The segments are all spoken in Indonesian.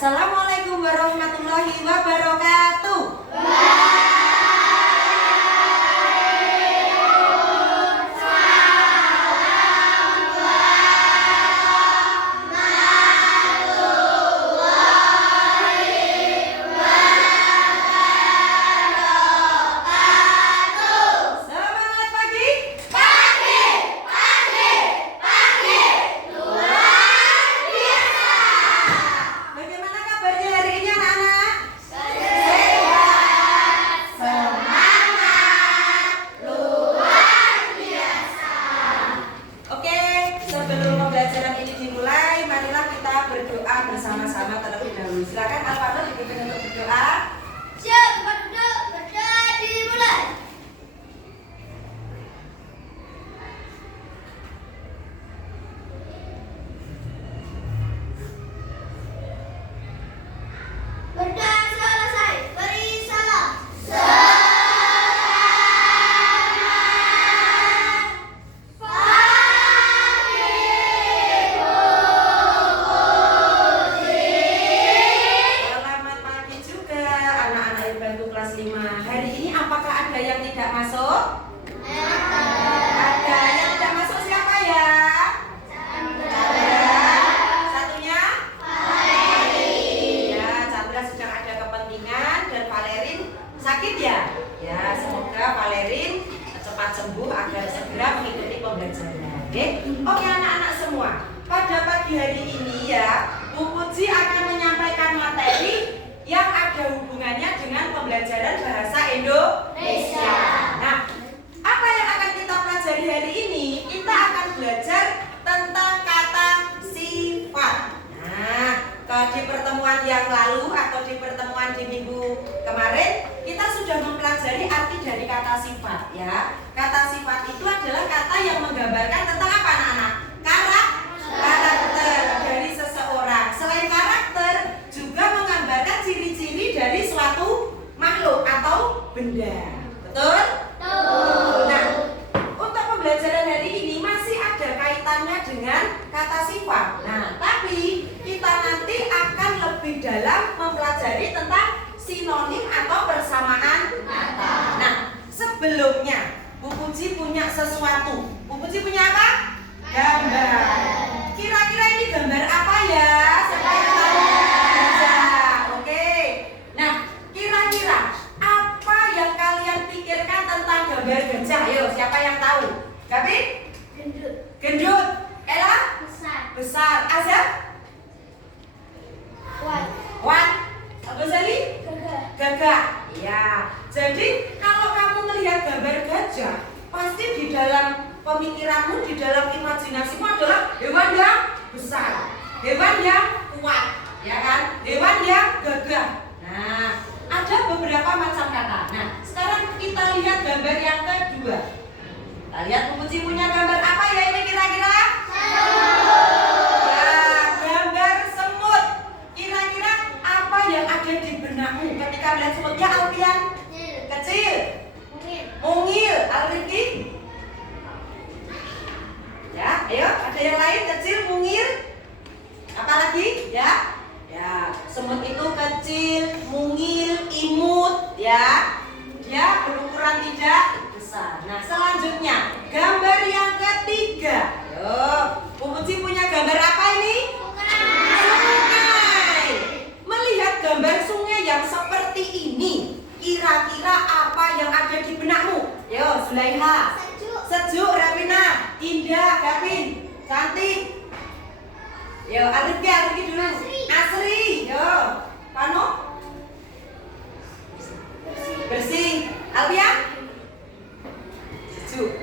Assalamualaikum warahmatullahi wabarakatuh. Bersama-sama terlebih dahulu. Silakan Al-Fadl dipimpin untuk berdoa. Siap, duduk, berdoa dimulai. Berdoa selesai, beri salam. Hari ini apakah ada yang tidak masuk? Ada yang tidak masuk siapa ya? Chandra. Satunya? Valerin. Ya, Chandra sedang ada kepentingan dan Valerin sakit ya? Ya, semoga Valerin cepat sembuh agar segera mengikuti pembelajaran. Oke anak-anak semua, pada pagi hari ini ya, Bu Puji akan menyampaikan materi yang ada hubungannya dengan pembelajaran bahasa Indonesia. Nah, apa yang akan kita pelajari hari ini? Kita akan belajar tentang kata sifat. Nah, di pertemuan yang lalu atau di pertemuan di minggu kemarin, kita sudah mempelajari arti dari kata sifat ya. Kata sifat itu adalah kata yang menggambarkan tentang apa anak-anak? Karakter dari seseorang. Selain karakter, juga menggambarkan ciri-ciri dari suatu makhluk atau benda. Betul? Nah, untuk pembelajaran hari ini masih ada kaitannya dengan kata sifat. Nah, tapi kita nanti akan lebih dalam mempelajari tentang sinonim atau persamaan kata. Nah, sebelumnya Bu Puji punya sesuatu. Bu Puji punya apa? Gambar. Kira-kira ini gambar apa ya? Siapa yang tahu? Gajah. Oke. Nah, kira-kira apa yang kalian pikirkan tentang gambar gajah? Ayo, siapa yang tahu? Gavin? Gendut. Gendut. Ella? Besar. Besar. Azab? Wan. Ghazali? Gagah. Gagah. Ya. Jadi kalau kamu melihat gambar gajah, pasti di dalam pemikiranmu, di dalam imajinasimu adalah hewan yang besar, hewan yang kuat, ya kan? Hewan yang gagah. Nah, ada beberapa macam kata. Nah, sekarang kita lihat gambar yang kedua. Kita lihat Bu Puji punya gambar apa ya ini kira-kira? Ya, gambar semut. Kira-kira apa yang ada di benakmu ketika melihat semutnya, Alfian? Kecil. Mungil. Al-Riki? Ya, ayo, ada yang lain kecil, mungil. Apalagi? Ya. Ya, semut itu kecil, mungil, imut, ya. Dia berukuran tidak besar. Nah, selanjutnya gambar yang ketiga. Yo, Bu Puji punya gambar apa ini? Sungai. Melihat gambar sungai yang seperti ini, kira-kira apa yang ada di benakmu? Yo, Zulaiha. Sejuk, Ravina. Indah, Gavin. Cantik. Yo, Arifki dulu. Asri. Yo, Pano. Bersih. Alvia? Sejuk.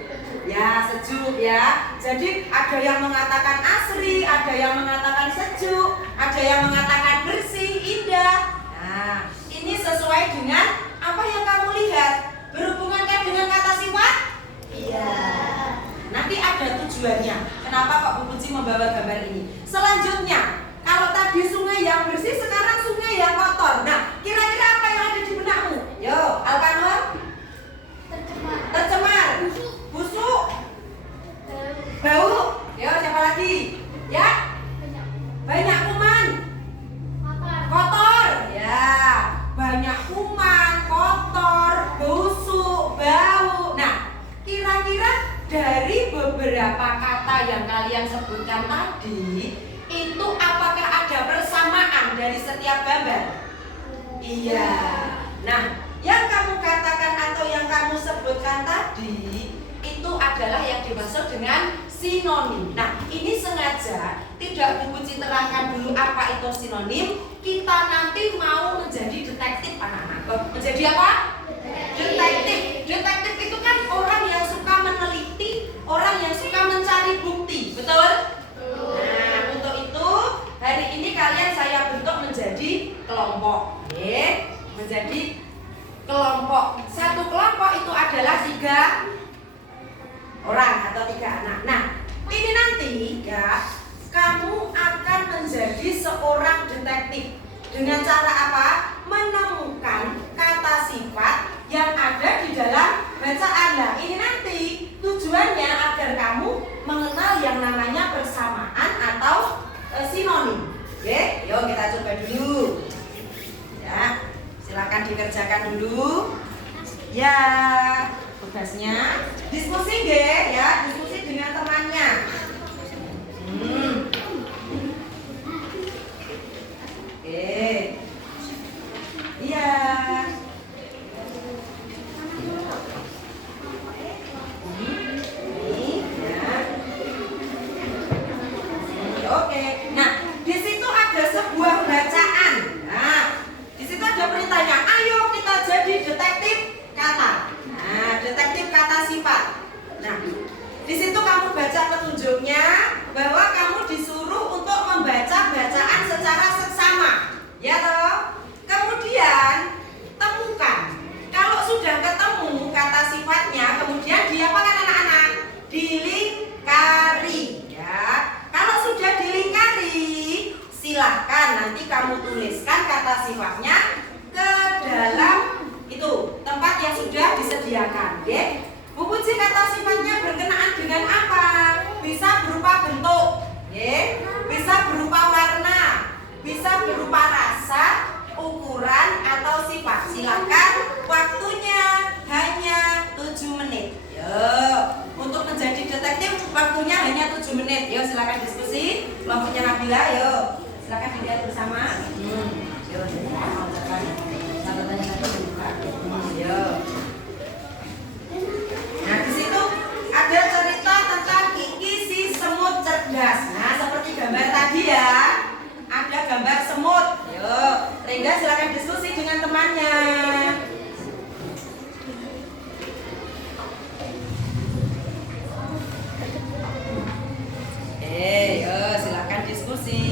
Ya, sejuk ya. Jadi ada yang mengatakan asri, ada yang mengatakan sejuk, ada yang mengatakan bersih, indah. Nah, ini sesuai dengan apa yang kamu lihat. Berhubungankah dengan kata sifat? Iya. Nanti ada tujuannya. Kenapa Pak Bu Puji membawa gambar ini? Selanjutnya, kalau tadi sungai yang bersih, sekarang sungai yang kotor. Nah, kira-kira apa yang ada di benakmu? Yo, Alpanur? Tercemar. Busuk. Bau. Yo, siapa lagi? Ya? Banyak kuman. kalian sebutkan tadi, itu apakah ada persamaan dari setiap gambar? Iya. Nah, yang kamu katakan atau yang kamu sebutkan tadi itu adalah yang dimaksud dengan sinonim. Nah, ini sengaja tidak Bu Puji terangkan dulu apa itu sinonim. Kita nanti mau menjadi detektif anak-anak. Menjadi apa? Detektif. Detektif itu kan orang yang suka meneliti, orang yang suka mencari bukti. Betul? Nah, untuk itu hari ini kalian saya bentuk menjadi kelompok. Menjadi kelompok. Satu kelompok itu adalah 3 orang atau 3 anak. Nah, ini nanti ya kamu akan menjadi seorang detektif dengan cara apa? Menemukan kata sifat yang ada di dalam bacaan. Nah, ini nanti tujuannya agar kamu mengenal yang namanya persamaan atau sinonim. Oke, yuk kita coba dulu. Ya, silakan dikerjakan dulu. Ya, tugasnya diskusi ya, diskusi dengan temannya. Oke. Iya. Oke. Nah, di situ ada sebuah bacaan. Nah, di situ ada perintahnya. Ayo kita jadi detektif kata. Nah, detektif kata sifat. Nah, di situ kamu baca petunjuknya bahwa kamu disuruh untuk membaca bacaan secara seksama. Ya toh? Kemudian temukan. Kalau sudah ketemu kata sifatnya, kemudian diapakan anak-anak? Dilingkari. Ya. Kalau sudah dilingkari, silahkan nanti kamu tuliskan kata sifatnya ke dalam itu tempat yang sudah disediakan. Ya. Bu Puji kata sifatnya berkenaan dengan apa? Bisa berupa bentuk, ya. Bisa berupa warna, bisa berupa rasa, ukuran atau sifat. Silakan, waktunya hanya 7 menit. Yuk, untuk menjadi detektif waktunya hanya 7 menit. Yuk, silakan diskusi. Kelompoknya Nabila, yuk. Silakan dilihat bersama. Yuk, catatannya tadi dibuka. Yuk. Nah, di situ ada cerita tentang Kiki si semut cerdas. Nah, seperti gambar tadi ya. Ada gambar semut. Yuk, Rengga silakan diskusi dengan temannya. Yuk, silakan diskusi.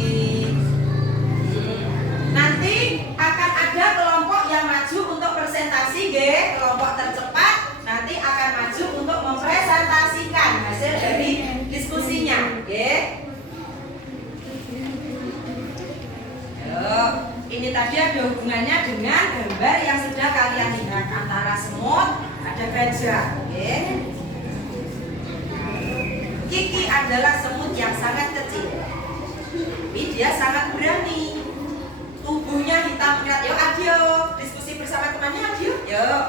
Nanti akan ada kelompok yang maju untuk presentasi, kelompok tercepat nanti akan maju untuk mempresentasikan hasil dari diskusinya, ini tadi ada hubungannya dengan gambar yang sudah kalian lihat antara semut, ada gajah, Kiki adalah semut yang sangat kecil, tapi dia sangat berani. Tubuhnya hitam pekat. Yuk, adio diskusi bersama temannya, adio. Yuk,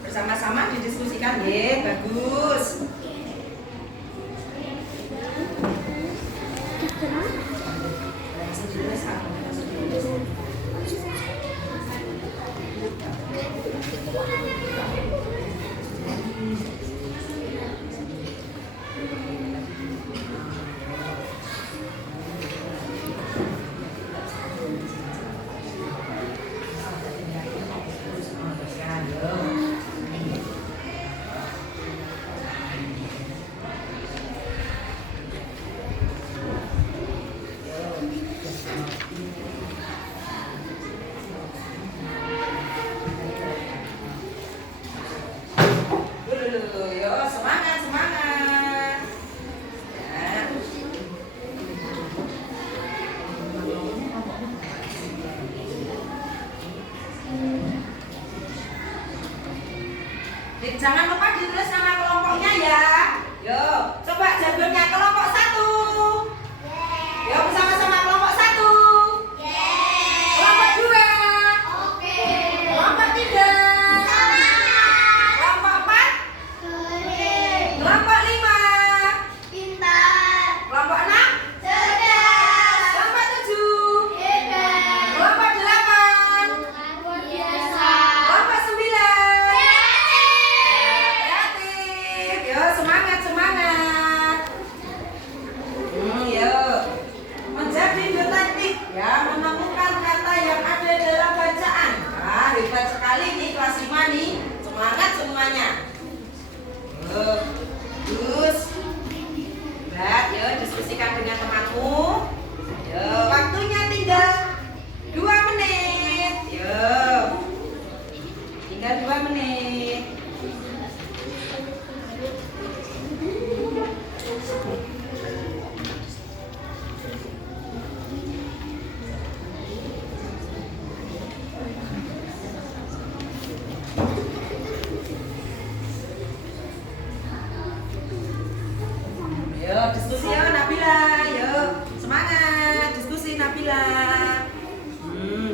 bersama-sama didiskusikan, bagus. Jangan lupa ditulis nama kelompoknya ya. Yuk, coba jargonnya kelompok 1. Yuk, bersama-sama kelompok 1. Kelompok 2. Kelompok 3. Kelompok 4. Kelompok 5. Kelompok 6.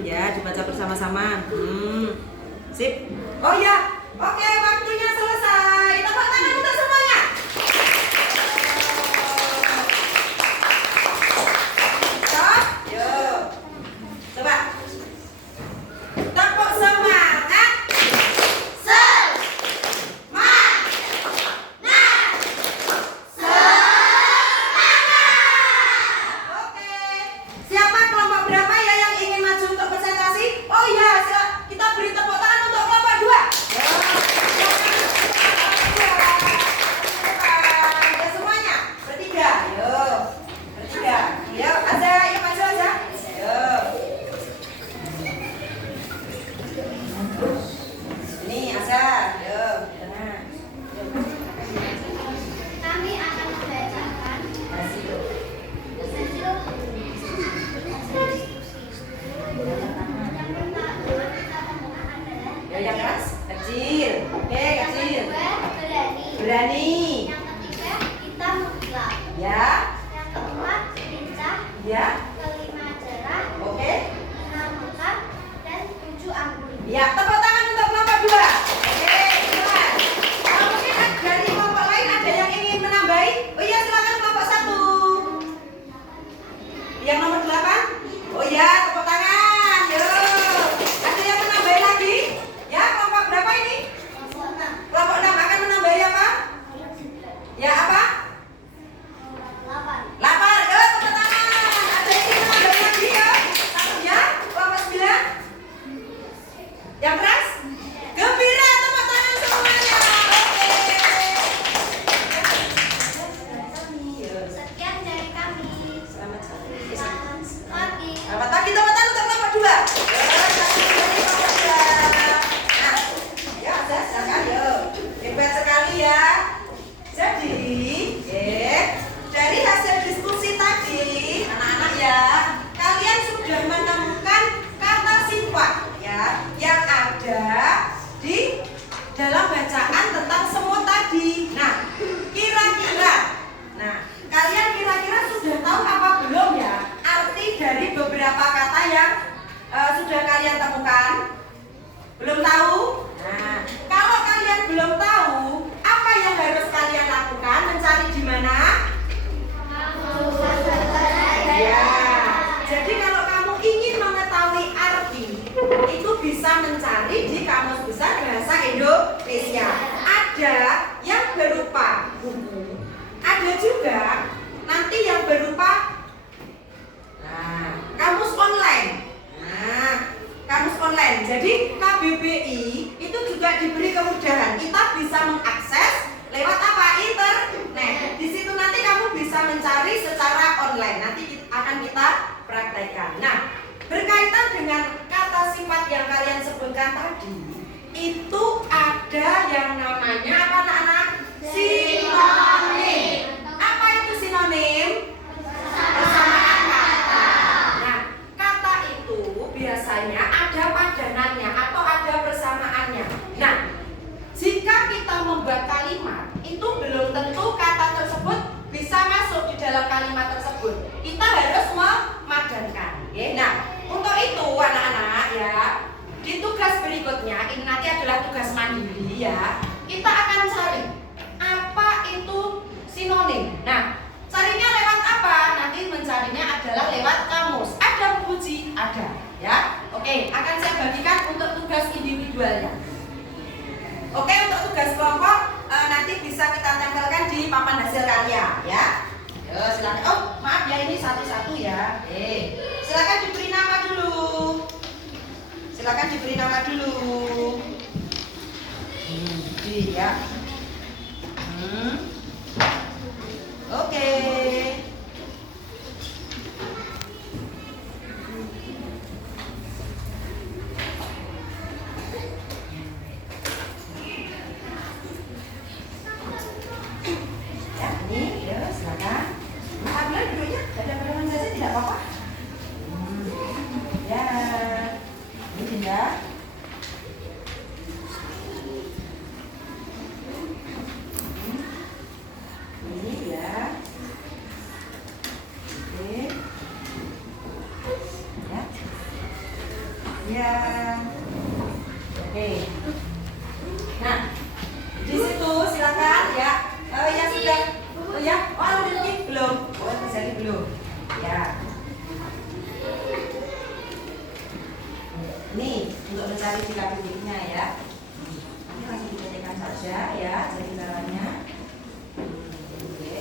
Ya, dibaca bersama-sama. Sip. Oh ya, oke, waktunya selesai. Tepuk tangan untuk semuanya. Stop. Yuk. Coba. Tepuk semangat. Oke. Siapa kelompok berapa ya yang ingin maju untuk presentasi? Oh iya, kita beri tepuk tangan untuk kelompok 2. Ya semuanya, bertiga. Yuk. Bertiga. Yuk, Aza, yuk maju Aza. Yuk. Ini Aza, yuk. Tengah. Kami akan membacakan hasil diskusi. Yang pertama kita temukan adalah Ya, yang keras, kecil. Oke, yang kecil. kedua berani. Berani. Yang ketiga kita mutlak. Ya, Yang keempat lincah. ya. Kelima cerah. Oke. 6 mekar dan 7 anggun. Ya, tepuk tangan untuk kelompok 2. Oke, silakan. Kalau mungkin dari kelompok lain ada yang ingin menambahi? Oh iya, silakan kelompok 1. Yang nomor 8? Oh iya, tepuk tangan. Yuk. Ada yang menambahi lagi? Ya, kelompok berapa ini? Kelompok 6 akan menambahi apa? Ya, apa? 8. 8. Yuk, tepuk tangan. Ada yang ingin menambahi lagi ya? Ya, kelompok 9. Yang keras? Gembira, tepuk tangan semuanya. Oke. Sekian dari kami. Selamat pagi. Selamat pagi. Selamat pagi, tepuk tangan untuk kelompok 2. Nah, ya, silakan yuk. Hebat sekali ya. Jadi, dari hasil diskusi tadi, anak-anak ya, kalian sudah menemukan kata sifat ya yang ada di dalam bacaan tentang semut tadi. Nah, kalian kira-kira sudah tahu apa belum ya arti dari beberapa kata yang sudah kalian temukan? Belum tahu? Nah, kalau kalian belum tahu, apa yang harus kalian lakukan? Mencari di mana? Ya. Jadi kalau kamu ingin mengetahui arti, itu bisa mencari di Kamus Besar Bahasa Indonesia. Ada yang berupa buku, ada juga nanti yang berupa kamus online. Nah, kamus online. Jadi KBBI itu juga diberi kemudahan. Kita bisa mengakses lewat apa? Internet. Di situ nanti kamu bisa mencari secara online. Nanti akan kita praktekkan. Nah, berkaitan dengan kata sifat yang kalian sebutkan tadi, itu ada yang namanya apa anak-anak? Sinonim. Apa itu sinonim? Persamaan kata. Nah, kata itu biasanya ada padanannya atau ada persamaannya. Nah, jika kita membuat kalimat, itu belum tentu kata tersebut bisa masuk di dalam kalimat tersebut. Kita harus memadankan. Nah, untuk itu anak-anak ya, di tugas berikutnya, ini nanti adalah tugas mandiri ya, kita akan cari apa itu sinonim. Nah, carinya lewat apa? Nanti mencarinya adalah lewat kamus. Ada buku ada ya. Oke, akan saya bagikan untuk tugas individualnya. Oke, untuk tugas kelompok nanti bisa kita tempelkan di papan hasil karya ya. Yo, silakan. Oh, maaf ya, ini satu-satu ya. Silakan diberi nama dulu. Silakan diberi nama dulu. Ya. Oke. Ya, ini, ya, silakan. Ambil dulunya, ada barengan saja tidak apa-apa. Ya, ini ya. Ya. Oke. Nah, di situ silakan ya. Yang sudah, ya. Oh, udah belum? Oh, jadi belum. Ya. Ini untuk mencari titik-titiknya ya. Ini langsung diketikkan saja ya, jadi caranya. Oke.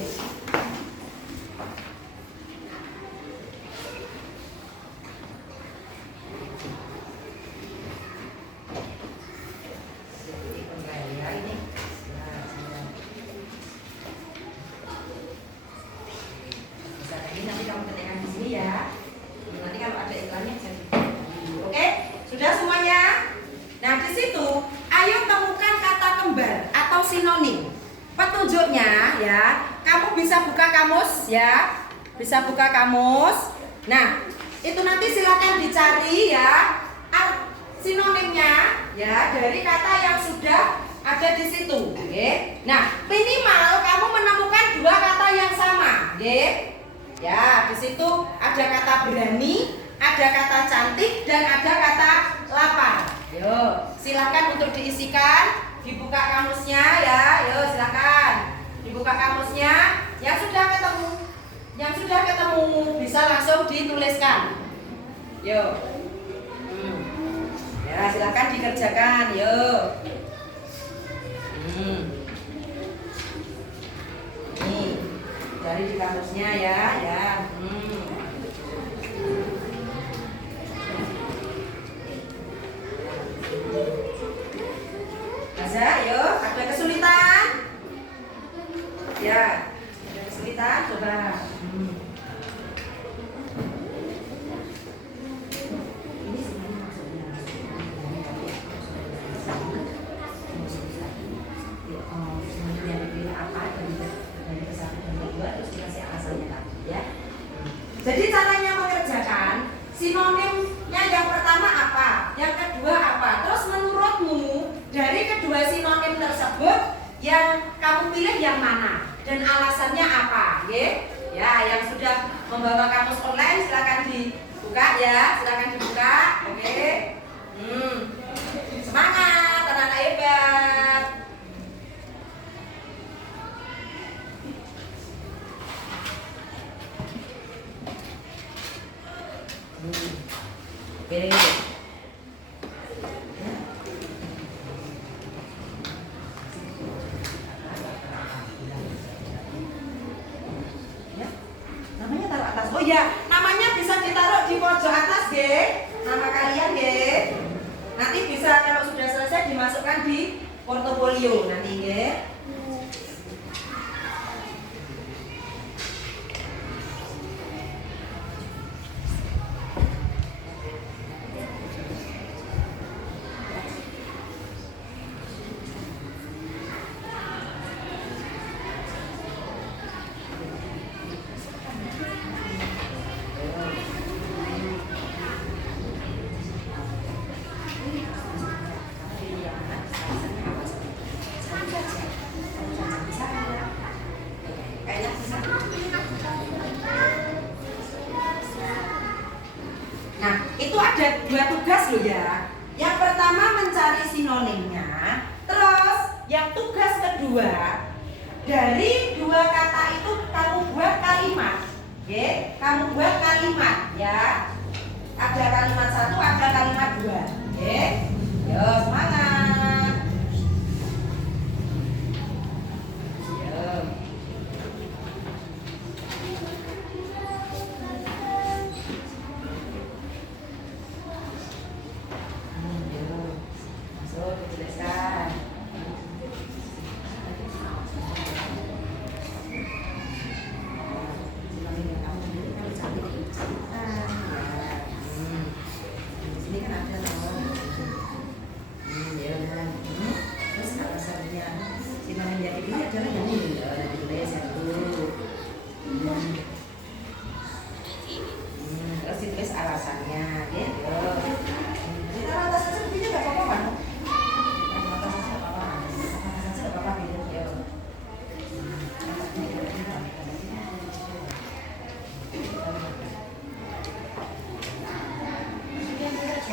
Nanti kamu ketikkan di sini ya. Nanti kalau ada iklannya jadi. Oke, sudah semuanya. Nah di situ, ayo temukan kata kembar atau sinonim. Petunjuknya ya, kamu bisa buka kamus ya, bisa buka kamus. Nah itu nanti silakan dicari ya sinonimnya ya dari kata yang sudah ada di situ. Oke. Nah minimal kamu menemukan dua kata yang sama. Oke. Ya, di situ ada kata berani, ada kata cantik, dan ada kata lapar. Yo, silakan untuk diisikan, dibuka kamusnya ya. Yo, silakan dibuka kamusnya. Yang sudah ketemu bisa langsung dituliskan. Yo, ya silakan dikerjakan. Yo, nih. Dari di kamusnya ya. Bisa, yuk. Ada kesulitan? Ya, ada kesulitan, coba. Ini sebenarnya maksudnya. Yang dipilih apa dari kesatu dan kedua terus dikasih alasannya tadi ya. Jadi caranya mengerjakan sinonimnya yang pertama apa, yang kedua apa, terus menurutmu dari kedua sinonim tersebut yang kamu pilih yang mana dan alasannya apa, ya yang sudah membawa kamus online silakan dibuka ya, silakan dibuka, oke. Semangat, anak-anak hebat. Pilih dulu. Ya, namanya taruh atas. Oh ya, namanya bisa ditaruh di pojok atas, nama kalian, Nanti bisa kalau sudah selesai dimasukkan di portofolio nanti, Nah, itu ada dua tugas loh ya. Yang pertama mencari sinonimnya, terus yang tugas kedua dari dua kata itu kamu buat kalimat, kamu buat kalimat ya. Ada kalimat satu, ada kalimat dua, Yo semangat. Yo.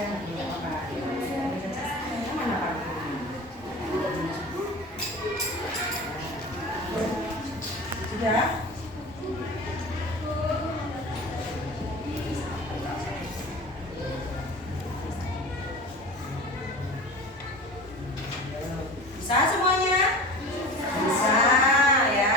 Tidak apa-apa. Mana Pak? Sudah? Bisa semuanya? Bisa ya.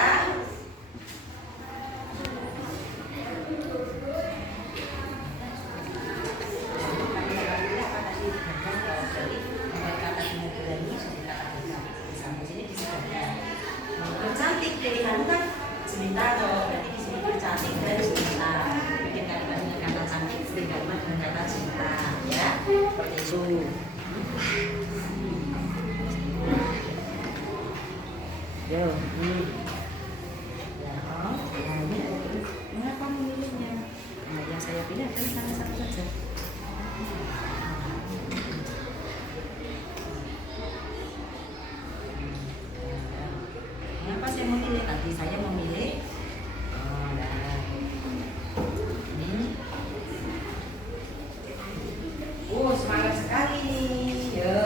Cantik pilihan kan cerita atau berarti di sini cantik dan cerita. Bikin kalimat dengan kata cantik, bikin kalimat dengan kata cinta, ya. Seperti itu. Yo, ya, ini mengapa memilihnya? Nah, yang saya pilih adalah salah satu saja. Mengapa saya memilih? Tadi saya memilih. Oh, nah. Ini. Semangat sekali nih. Yo.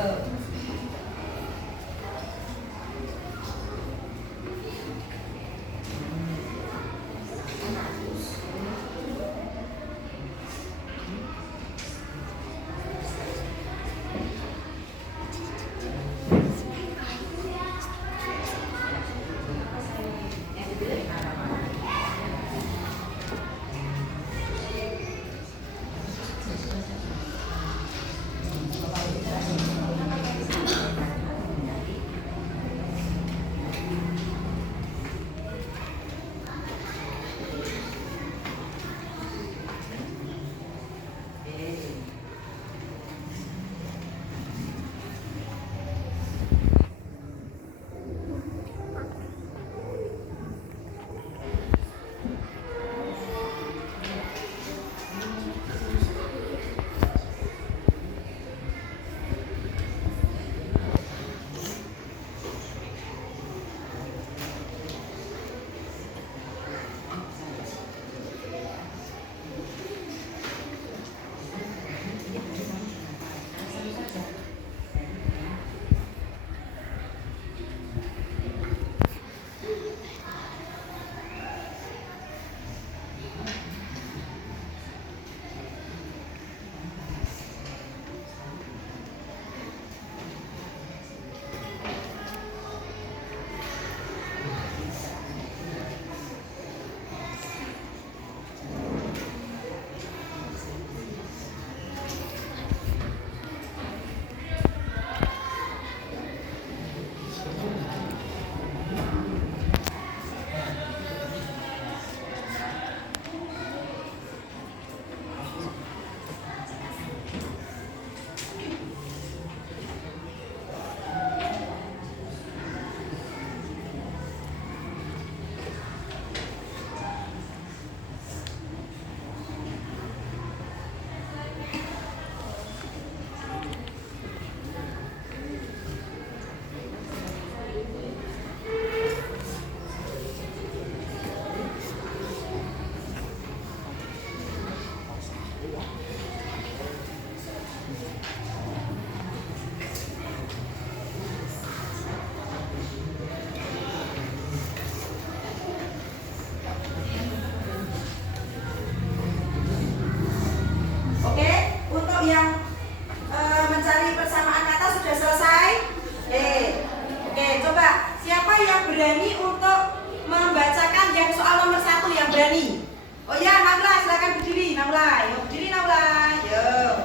berani untuk membacakan yang soal nomor 1 yang berani. Oh ya, Naula, silakan berdiri. Naula, yuk berdiri Naula. Yuk.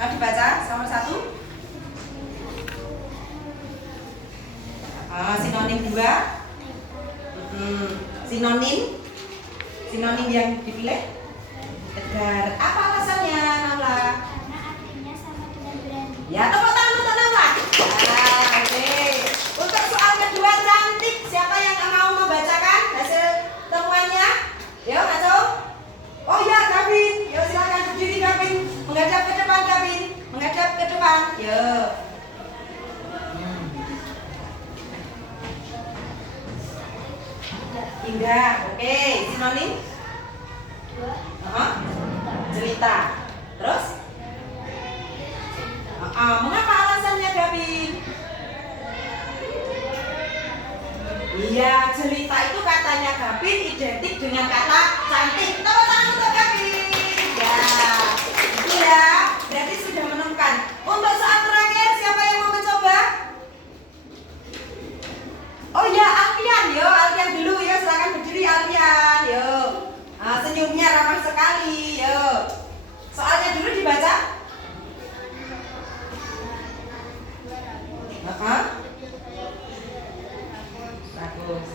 Nah, dibaca nomor 1. Sinonim 2. Sinonim yang dipilih. Edgar. Apa alasannya, Naula? Karena artinya sama dengan berani. Ya, tepuk tangan untuk Naula. Oke. Untuk soal kedua, cantik. Siapa yang mau membacakan hasil temuannya? Yuk, masuk. Oh ya, Gavin. Yuk, silakan berdiri, Gavin. Menghadap ke depan, Gavin. Menghadap ke depan. Yuk. Indah. Oke, sinonim? 2. Jelita. Terus? Mengapa alasannya Gavin? Iya, jelita itu katanya Gavin identik dengan kata cantik. Tepuk tangan untuk Gavin. Ya, itu ya. Berarti sudah menemukan. Untuk saat terakhir, siapa yang mau mencoba? Oh ya, Alfian. Yo, Alfian dulu. Yo, silakan berdiri Alfian. Yo. Senyumnya ramah sekali. Yo. Soalnya dulu dibaca. Bagus.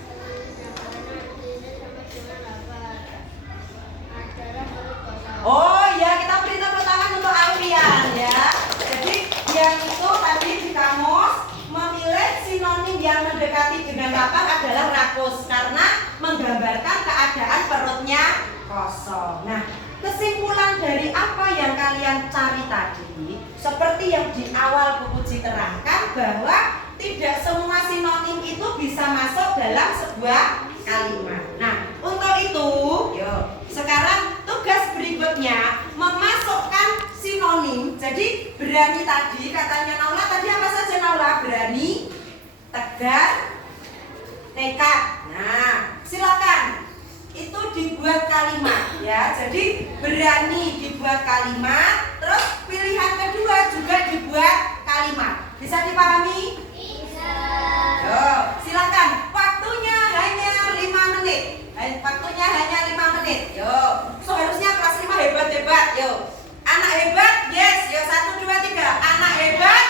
Oh ya, kita beri tepuk tangan untuk Alfian ya. Jadi yang itu tadi di kamus memilih sinonim yang mendekati dengan lapar adalah rakus karena menggambarkan keadaan perutnya kosong. Nah, kesimpulan dari apa yang kalian cari tadi, seperti yang di awal Bu Puji terangkan bahwa tidak semua sinonim itu bisa masuk dalam sebuah kalimat. Nah, untuk itu, yuk, sekarang tugas berikutnya memasukkan sinonim. Jadi berani tadi katanya Naula, tadi apa saja Naula? Berani, tegar, nekat. Nah, silakan itu dibuat kalimat ya. Jadi berani dibuat kalimat, terus pilihan kedua juga dibuat kalimat. Bisa dipahami? Bisa. Yo, silakan. Waktunya hanya 5 menit. Waktunya hanya 5 menit. Yo. So harusnya kelas 5 hebat-hebat. Yo. Anak hebat? Yes. Yo, 1 2 3. Anak hebat?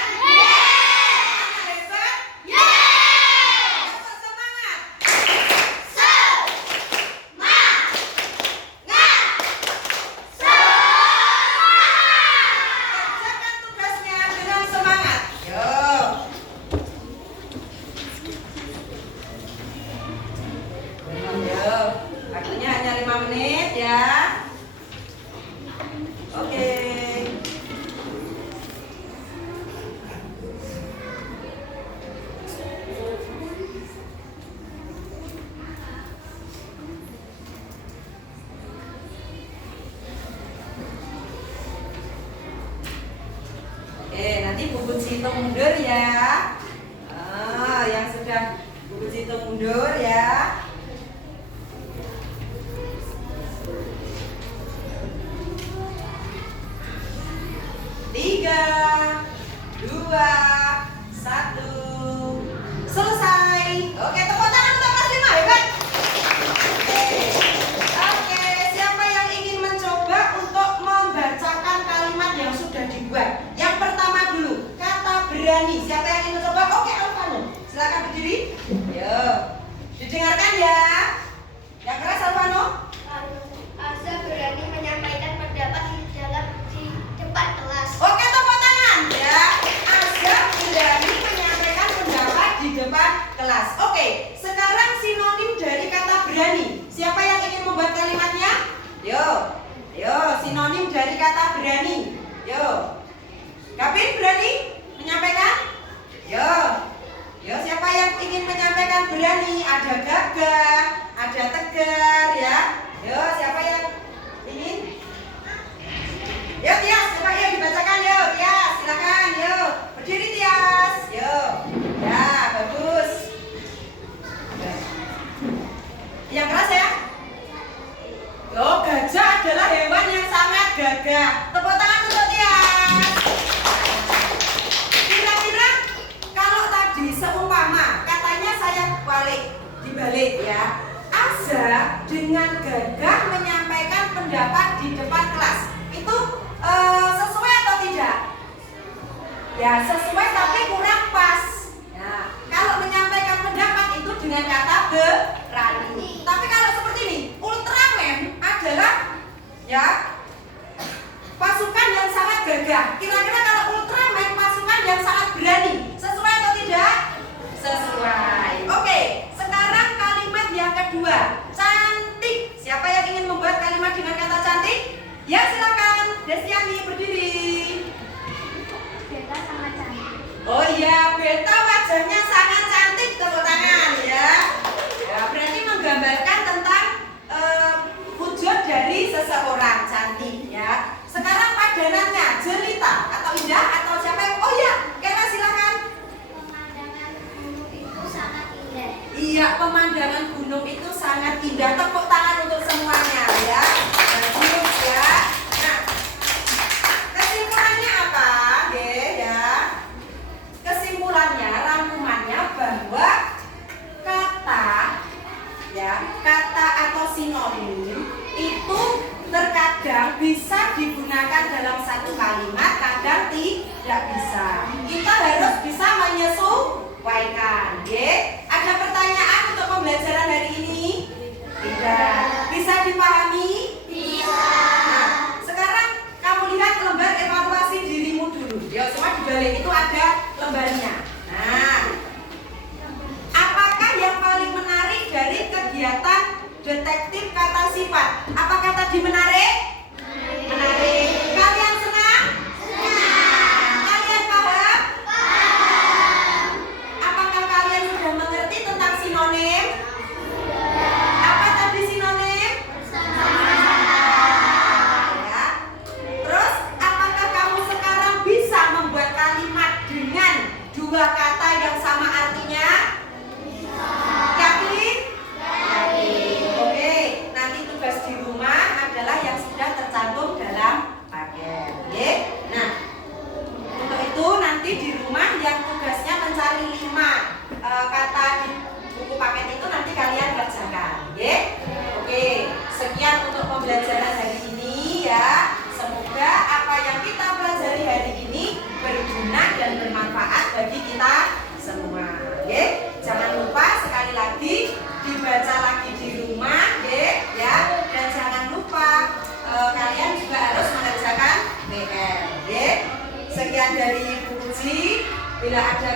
Waktunya hanya 5 menit ya. Oke. Oke, nanti Bu Puji hitung mundur ya. Yang sudah Bu Puji hitung mundur ya. 3, 2, 1, selesai. Oke, tepuk tangan untuk kelas 5, hebat. Oke, siapa yang ingin mencoba untuk membacakan kalimat yang sudah dibuat? Yang pertama dulu, kata berani. Siapa yang ingin mencoba? Oke, Alvano, silakan berdiri. Yo, didengarkan ya. Yang keras Alvano. Asa berani menyampaikan pendapat di depan kelas. Oke, tepuk tangan ya. Azza berani menyampaikan pendapat di depan kelas. Oke, sekarang sinonim dari kata berani. Siapa yang ingin membuat kalimatnya? Yo, sinonim dari kata berani. Yo, Gavin berani menyampaikan? Yo, siapa yang ingin menyampaikan berani? Ada gagah, ada tegar ya. Yo, siapa yang ingin? Yo Tias, coba yuk dibacakan yuk. Tias, silakan yuk. Berdiri Tias. Yuk. Ya, bagus. Yang keras ya. Yo, gajah adalah hewan yang sangat gagah. Tepuk tangan untuk Tias. Kira-kira kalau tadi seumpama katanya saya dibalik ya. Azza dengan gagah menyampaikan pendapat di depan kelas. Itu sesuai atau tidak? Ya, sesuai tapi kurang pas. Nah, kalau menyampaikan pendapat itu dengan kata berani. Tapi kalau seperti ini, Ultraman adalah ya pasukan yang sangat gagah. Kira-kira kalau Ultraman pasukan yang sangat berani, sesuai atau tidak? Sesuai. Oke, sekarang kalimat yang kedua, cantik. Siapa yang ingin membuat kalimat dengan kata cantik? Ya, silakan. Destiani berdiri. Beta sangat cantik. Oh iya, Beta wajahnya sangat cantik. Tepuk tangan ya. Ya, berarti menggambarkan tentang wujud dari seseorang cantik ya. Sekarang pada dengannya? Jelita atau Indah atau siapa yang? Oh ya, Kela silakan. Pemandangan gunung itu sangat indah. Iya, pemandangan gunung itu sangat indah. Tepuk tangan untuk semuanya ya. Bagus ya. Nah, kesimpulannya apa? Ya. Kesimpulannya, rangkumannya bahwa kata atau sinonim itu terkadang bisa digunakan dalam satu kalimat, kadang tidak bisa. Kita harus bisa menyesuaikan. Ada pertanyaan untuk pembelajaran hari ini? Tidak. Bisa dipahami? Bisa. Nah, sekarang kamu lihat lembar evaluasi dirimu dulu. Ya, semua di balik itu ada lembarnya. Nah, apakah yang paling menarik dari kegiatan detektif kata sifat? Apakah tadi menarik? Menarik. Kalian senang? Senang. Kalian paham? Paham. Apakah kalian sudah mengerti tentang sinonim? Apa tadi sinonim? Ya. Terus, apakah kamu sekarang bisa membuat kalimat dengan dua kata yang sama artinya? Yakin? Oke, nanti tugas di rumah adalah yang sudah tercantum dalam paket. Oke? Nah, untuk itu nanti di rumah yang tugasnya mencari 5 kata di buku paket itu nanti kalian kerjakan. Oke, sekian untuk pembelajaran hari ini ya. Semoga apa yang kita pelajari hari ini berguna dan bermanfaat bagi kita semua. Jangan lupa sekali lagi dibaca lagi di rumah, ya. Dan jangan lupa kalian juga harus mengerjakan PR. Sekian dari Ibu Puji. Bila ada